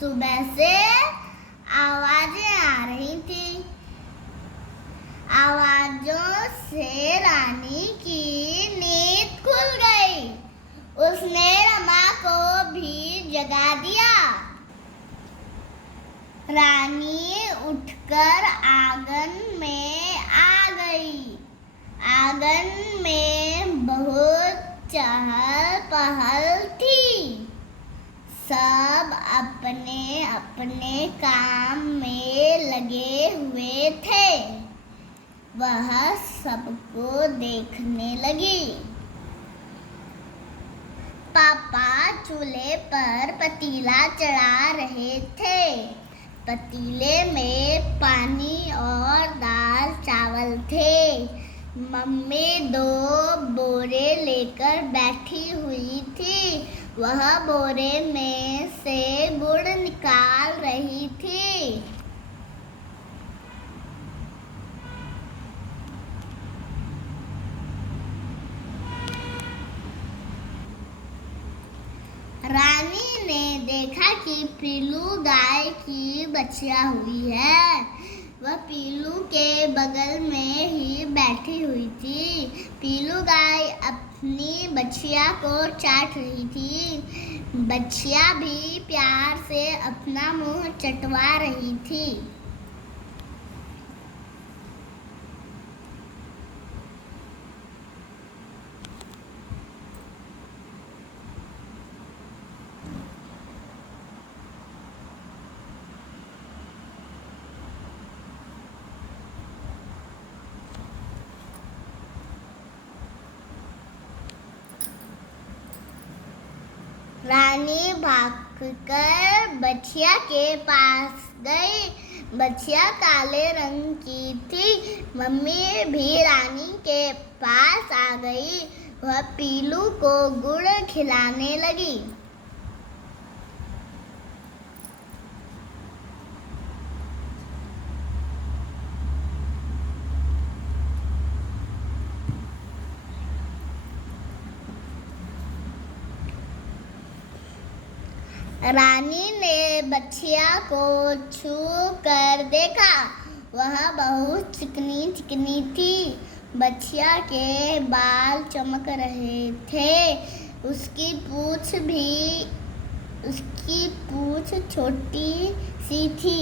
सुबह से आवाजें आ रही थी। आवाजों से रानी की नींद खुल गई। उसने रमा को भी जगा दिया। रानी उठकर आंगन में आ गई। आंगन में बहुत चहल पहल थी। सब अपने अपने काम में लगे हुए थे। वह सबको देखने लगी। पापा चूल्हे पर पतीला चढ़ा रहे थे। पतीले में पानी और दाल चावल थे। मम्मी 2 बोरे लेकर बैठी हुई थी। वह बोरे में से गुड़ निकाल रही थी। रानी ने देखा कि पीलू गाय की बछिया हुई है। वह पीलू के बगल में ही बैठी हुई थी। पीलू गाय अपनी बछिया को चाट रही थी। बछिया भी प्यार से अपना मुंह चटवा रही थी। रानी भागकर बछिया के पास गई। बछिया काले रंग की थी। मम्मी भी रानी के पास आ गई। वह पीलू को गुड़ खिलाने लगी। रानी ने बछिया को छू कर देखा। वह बहुत चिकनी चिकनी थी। बछिया के बाल चमक रहे थे। उसकी पूंछ छोटी सी थी।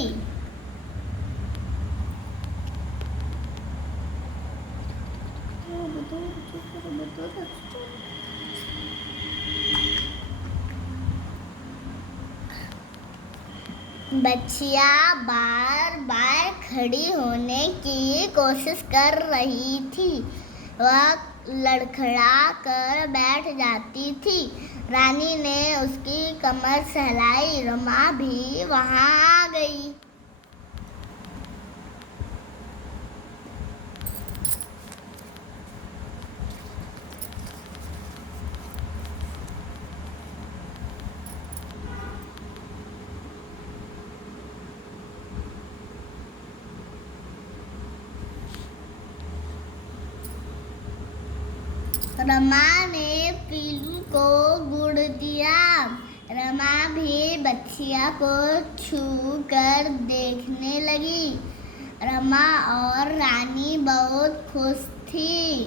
बछिया बार बार खड़ी होने की कोशिश कर रही थी। वह लड़खड़ा कर बैठ जाती थी। रानी ने उसकी कमर सहलाई। रमा भी वहां आ गई। रमा ने पीलू को गुड़ दिया। रमा भी बछिया को छू कर देखने लगी। रमा और रानी बहुत खुश थी।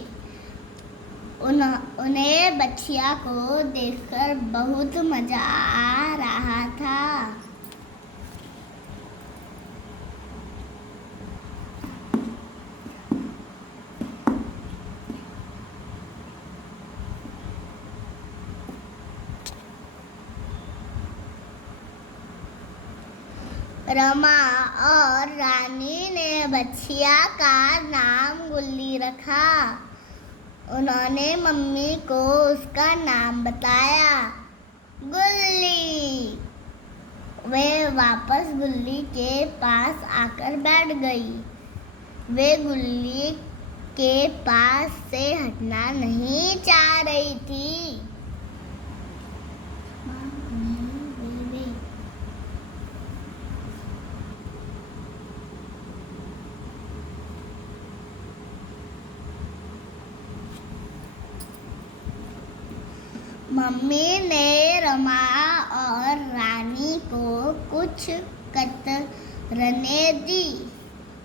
उन्हें बछिया को देखकर बहुत मजा आ रहा था। रमा और रानी ने बछिया का नाम गुल्ली रखा। उन्होंने मम्मी को उसका नाम बताया, गुल्ली। वे वापस गुल्ली के पास आकर बैठ गई। वे गुल्ली के पास से हटना नहीं चाह रही थी। मम्मी ने रमा और रानी को कुछ कतरने दी।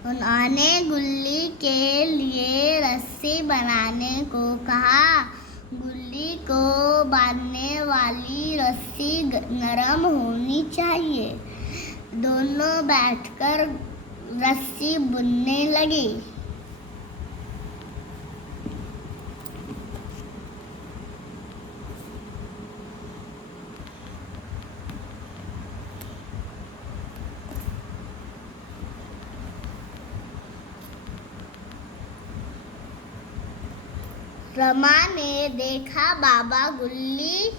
उन्होंने गुल्ली के लिए रस्सी बनाने को कहा। गुल्ली को बांधने वाली रस्सी नरम होनी चाहिए। दोनों बैठकर रस्सी बुनने लगे। रमा ने देखा बाबा गुल्ली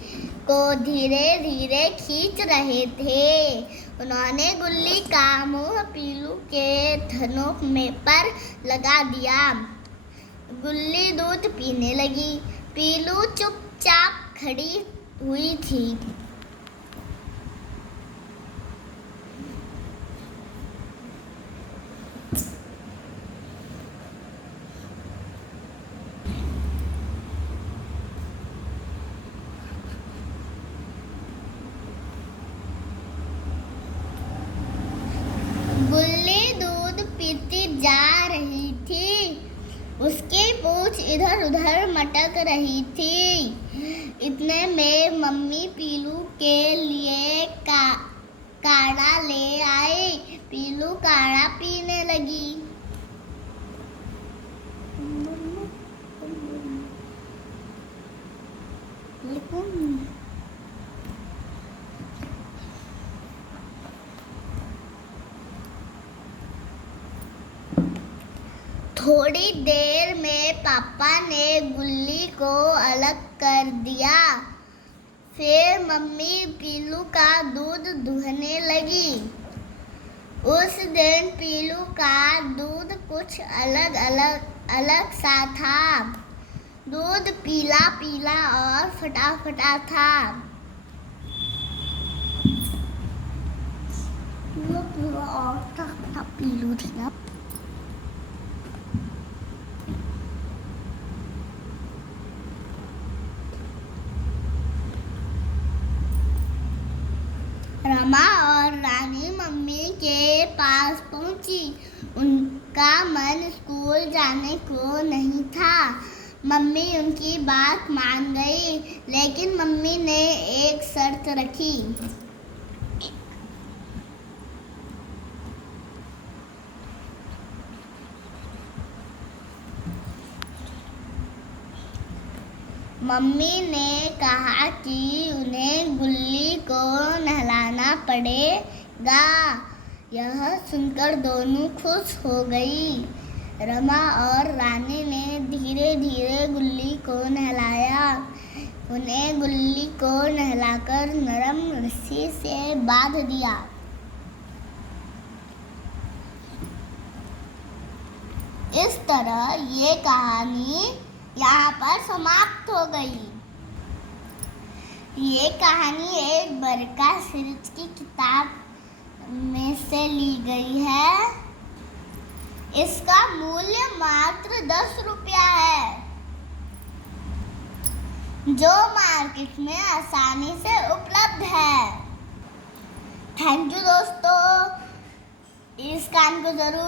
को धीरे धीरे खींच रहे थे। उन्होंने गुल्ली का मुंह पीलू के थनों में पर लगा दिया। गुल्ली दूध पीने लगी। पीलू चुपचाप खड़ी हुई थी। गुल्ली दूध पीती जा रही थी। उसकी पूंछ इधर उधर मटक रही थी। इतने में मम्मी पीलू के लिए काढ़ा ले आई। पीलू काढ़ा पीने लगी। थोड़ी देर में पापा ने गुल्ली को अलग कर दिया। फिर मम्मी पीलू का दूध दुहने लगी। उस दिन पीलू का दूध कुछ अलग सा था। दूध पीला पीला और फटा फटा था। पीलू थी ना। रमा और रानी मम्मी के पास पहुंची। उनका मन स्कूल जाने को नहीं था। मम्मी उनकी बात मान गई, लेकिन मम्मी ने एक शर्त रखी। मम्मी ने कहा कि उन्हें गुल्ली को नहलाना पड़ेगा। यह सुनकर दोनों खुश हो गई। रमा और रानी ने धीरे धीरे गुल्ली को नहलाया। उन्हें गुल्ली को नहलाकर नरम रस्सी से बांध दिया। इस तरह ये कहानी यहाँ पर समाप्त हो गई। ये कहानी एक बरका सीरीज की किताब में से ली गई है। इसका मूल्य मात्र 10 रुपया है, जो मार्केट में आसानी से उपलब्ध है। थैंक यू दोस्तों। इस काम को जरूर